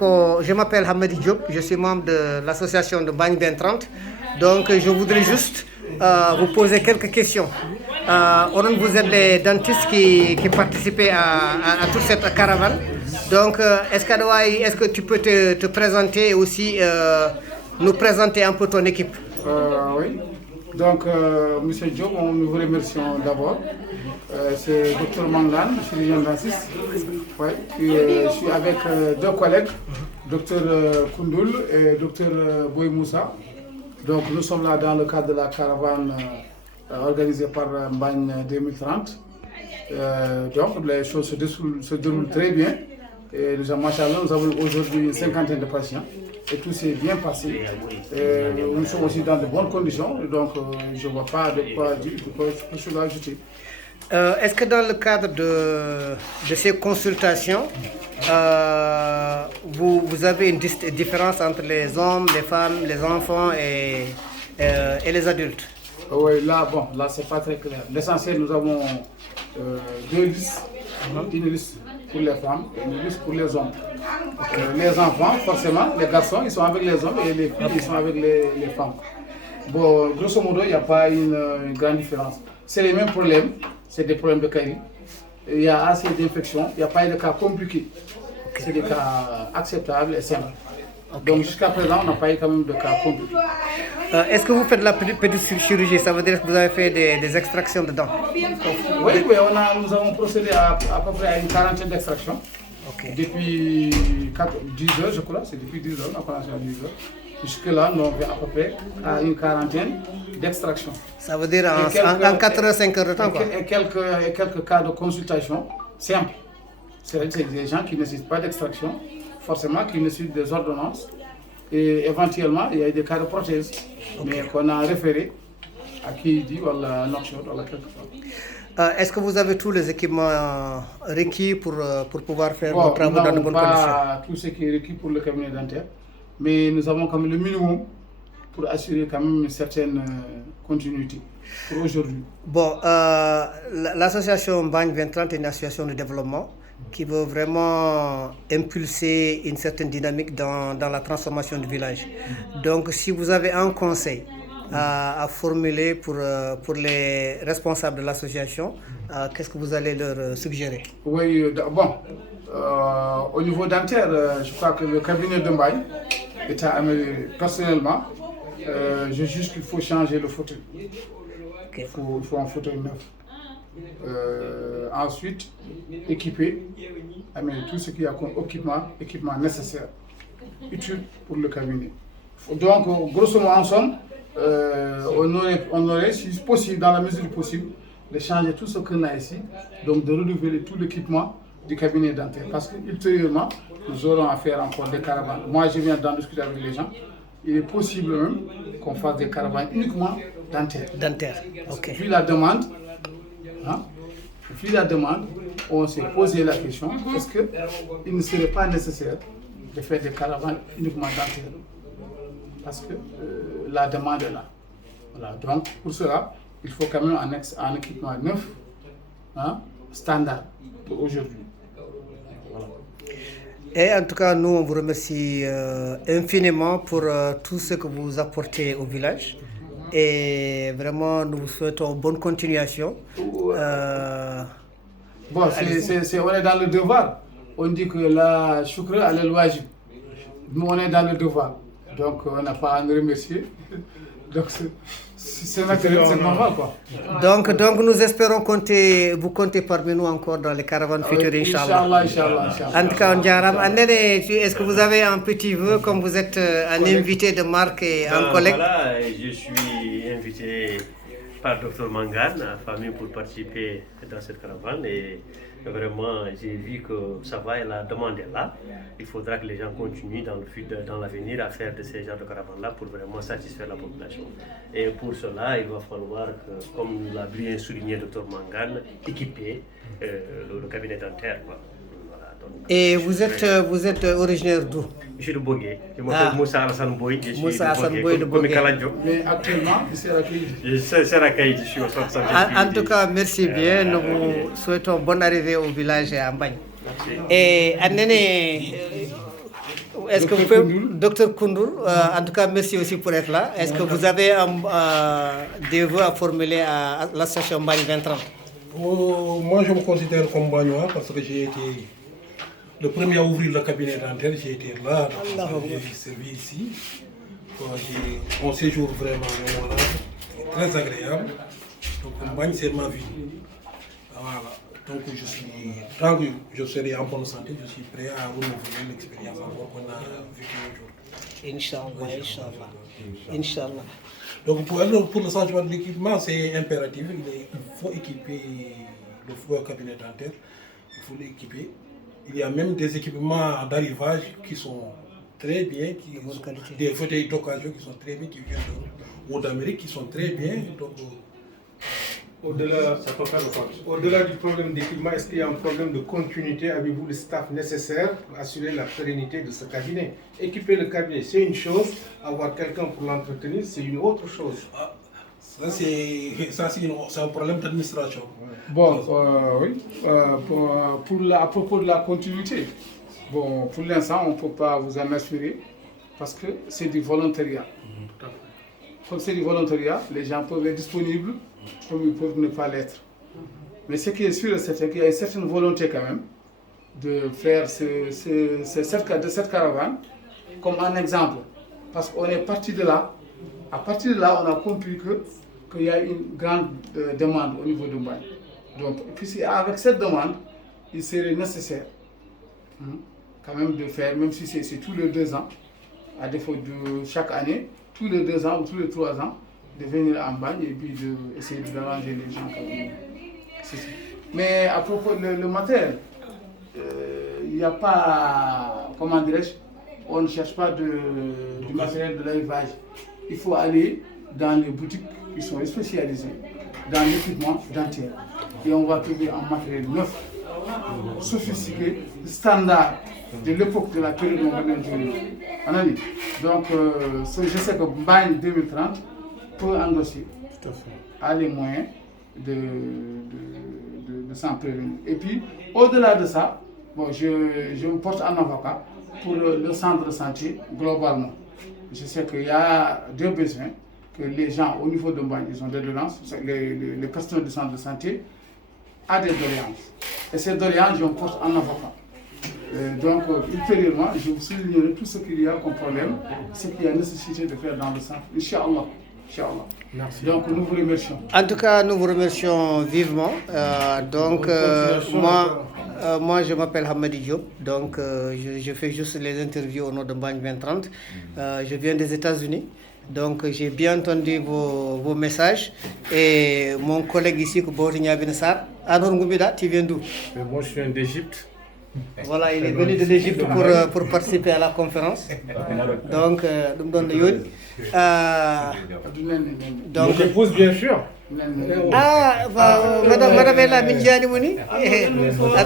je m'appelle Hamadi Diop, je suis membre de l'association de Bagne 2030. Donc je voudrais juste vous poser quelques questions. Vous êtes les dentistes qui participaient à toute cette caravane. Donc est-ce que tu peux te présenter et aussi nous présenter un peu ton équipe? Oui. Donc, M. Diop, nous vous remercions d'abord. C'est Dr Mangan, chirurgien dentiste. Ouais. Je suis avec deux collègues, Dr Koundoul et Dr Boy Moussa. Donc, nous sommes là dans le cadre de la caravane organisée par Mbagne 2030. Donc, les choses se déroulent très bien. Et nous avons aujourd'hui une cinquantaine de patients. Et tout s'est bien passé. Nous sommes aussi dans de bonnes conditions, donc je ne vois pas de quoi dire, de quoi je peux ajouter. Est-ce que dans le cadre de ces consultations, vous avez une différence entre les hommes, les femmes, les enfants et les adultes? Oui, là, c'est pas très clair. L'essentiel, nous avons deux listes. Une liste pour les femmes et une liste pour les hommes. Les enfants, forcément, les garçons, ils sont avec les hommes et les filles, ils sont avec les femmes. Bon, grosso modo, il n'y a pas une grande différence. C'est les mêmes problèmes, c'est des problèmes de carie. Il y a assez d'infections, il n'y a pas de cas compliqués. C'est des cas acceptables et simples. Donc jusqu'à présent, on n'a pas eu quand même de cas compliqués. Est-ce que vous faites de la pédicurgie? Ça veut dire que vous avez fait des extractions de dents? Oui, nous avons procédé à peu près à une quarantaine d'extractions. Depuis 10 heures, je crois, c'est depuis 10 heures, on a commencé à 10 heures. Jusque-là, nous avons fait à peu près à une quarantaine d'extractions. Ça veut dire en 4 heures, 5 heures de temps, quoi. Et quelques cas de consultation simples. C'est des gens qui ne nécessitent pas d'extraction, forcément qui nécessitent des ordonnances. Et éventuellement, il y a des cas de prothèses, mais qu'on a référé à qui dit, voilà, Nokshot, voilà, quelque part. Est-ce que vous avez tous les équipements requis pour pouvoir faire vos travaux dans de bonnes conditions? Pas tout ce qui est requis pour le cabinet dentaire, mais nous avons quand même le minimum pour assurer quand même une certaine continuité pour aujourd'hui. Bon, l'association Bagne 2030 est une association de développement qui veut vraiment impulser une certaine dynamique dans la transformation du village. Donc, si vous avez un conseil à formuler pour les responsables de l'association, qu'est-ce que vous allez leur suggérer? Oui, au niveau dentaire, je crois que le cabinet de Mbaye est amélioré. Personnellement, je juge qu'il faut changer le fauteuil. Il faut un fauteuil neuf. Ensuite, équiper, amener tout ce qu'il y a comme équipement nécessaire, utile pour le cabinet. Donc, grosso modo, en somme, on aurait, si possible, dans la mesure du possible, de changer tout ce qu'on a ici, donc de renouveler tout l'équipement du cabinet dentaire. Parce qu'ultérieurement, nous aurons à faire encore des caravanes. Moi, je viens d'en discuter avec les gens. Il est possible même qu'on fasse des caravanes uniquement dentaires. Dentaires, ok. Vu la demande, on s'est posé la question, est-ce qu'il ne serait pas nécessaire de faire des caravanes uniquement dentaires? Parce que la demande est là. Voilà. Donc, pour cela, il faut quand même un équipement neuf, standard pour aujourd'hui. Voilà. Et en tout cas, nous, on vous remercie infiniment pour tout ce que vous apportez au village. Et vraiment, nous vous souhaitons bonne continuation. On est dans le devoir. On dit que la choukra, elle est le wajib. Nous, on est dans le devoir. Donc, on n'a pas à nous remercier. Donc, c'est naturel, c'est normal, quoi. Donc, nous espérons vous compter parmi nous encore dans les caravanes futures, Inch'Allah. En tout cas, est-ce que vous avez un petit vœu, comme vous êtes un invité de marque et un collègue? Voilà, je suis invité par Dr Mangan, la famille, pour participer dans cette caravane. Et vraiment, j'ai vu que ça va et la demande est là. Il faudra que les gens continuent dans l'avenir à faire de ces genres de caravanes-là pour vraiment satisfaire la population. Et pour cela, il va falloir, comme l'a bien souligné Dr Mangan, équiper le cabinet dentaire, quoi. Et vous êtes originaire d'où? Je suis de Bogué. Je m'appelle Moussa Hassan Boy. Moussa Hassan Boy de Bogué. Mais actuellement, c'est Rakhaï. Je suis au centre santé. En tout cas, merci bien. Nous vous souhaitons bonne arrivée au village et à Mbagne. Et Est-ce que vous pouvez, Docteur Koundoul, en tout cas, merci aussi pour être là. Est-ce que vous avez des vœux à formuler à l'association Bagne 2030? Moi, je me considère comme bagnois parce que j'ai été le premier à ouvrir le cabinet dentaire. J'ai été là, j'ai servi ici. J'ai mon séjour vraiment mémorable, très agréable. Donc, Bagne, c'est ma vie. Voilà. Donc, tant que je serai en bonne santé, je suis prêt à renouveler l'expérience encore qu'on a vécue aujourd'hui. Inch'Allah, Inch'Allah. Donc, pour le changement de l'équipement, c'est impératif. Il faut équiper le cabinet dentaire. Il faut l'équiper. Il y a même des équipements d'arrivage qui sont très bien, des fauteuils d'occasion qui sont très bien, qui viennent d'Amérique, qui sont très bien. Donc, au-delà du problème d'équipement, est-ce qu'il y a un problème de continuité? Avez-vous le staff nécessaire pour assurer la pérennité de ce cabinet? Équiper le cabinet, c'est une chose, avoir quelqu'un pour l'entretenir, c'est une autre chose. Ça, c'est un problème d'administration. Bon, oui, à propos de la continuité, bon, pour l'instant, on ne peut pas vous en assurer parce que c'est du volontariat. Comme c'est du volontariat, les gens peuvent être disponibles comme ils peuvent ne pas l'être. Mais ce qui est sûr, c'est qu'il y a une certaine volonté quand même de faire cette caravane comme un exemple. Parce qu'on est parti de là. À partir de là, on a compris qu'il y a une grande demande au niveau de Bagne. Donc, avec cette demande, il serait nécessaire quand même de faire, même si c'est tous les 2 ans, à défaut de chaque année, tous les 2 ans ou tous les 3 ans, de venir en Bagne et puis d'essayer d'arranger les gens. Mais à propos du matériel, il n'y a pas, comment dirais-je, on ne cherche pas du matériel de l'arrivage. Il faut aller dans les boutiques qui sont spécialisées dans l'équipement dentaire. Et on va trouver un matériel neuf, sophistiqué, standard de l'époque de la période où on vient de vivre. Donc, je sais que Bagne 2030 peut endosser, a les moyens de s'en prévenir. Et puis, au-delà de ça, bon, je me porte en avocat pour le centre de santé globalement. Je sais qu'il y a 2 besoins, que les gens au niveau de Bagne, ils ont des doléances, les personnels du centre de santé ont des doléances. Et ces doléances, je me porte en avocat. Donc, ultérieurement, je vous soulignerai tout ce qu'il y a comme problème, ce qu'il y a nécessité de faire dans le centre. Inch'Allah. Merci. Donc, nous vous remercions. En tout cas, nous vous remercions vivement. Moi, je m'appelle Hamadi Diop. Donc, je fais juste les interviews au nom de Bagne 2030. Je viens des États-Unis. Donc, j'ai bien entendu vos messages. Et mon collègue ici, Bourigna Benessar, Anor Ngoumida, tu viens d'où? Moi, je viens d'Égypte. Voilà, il est venu de l'Égypte pour participer à la conférence. Donc, nous me donne donc, je pose bien sûr. Madame est là, Mindiani Mouni. Voilà.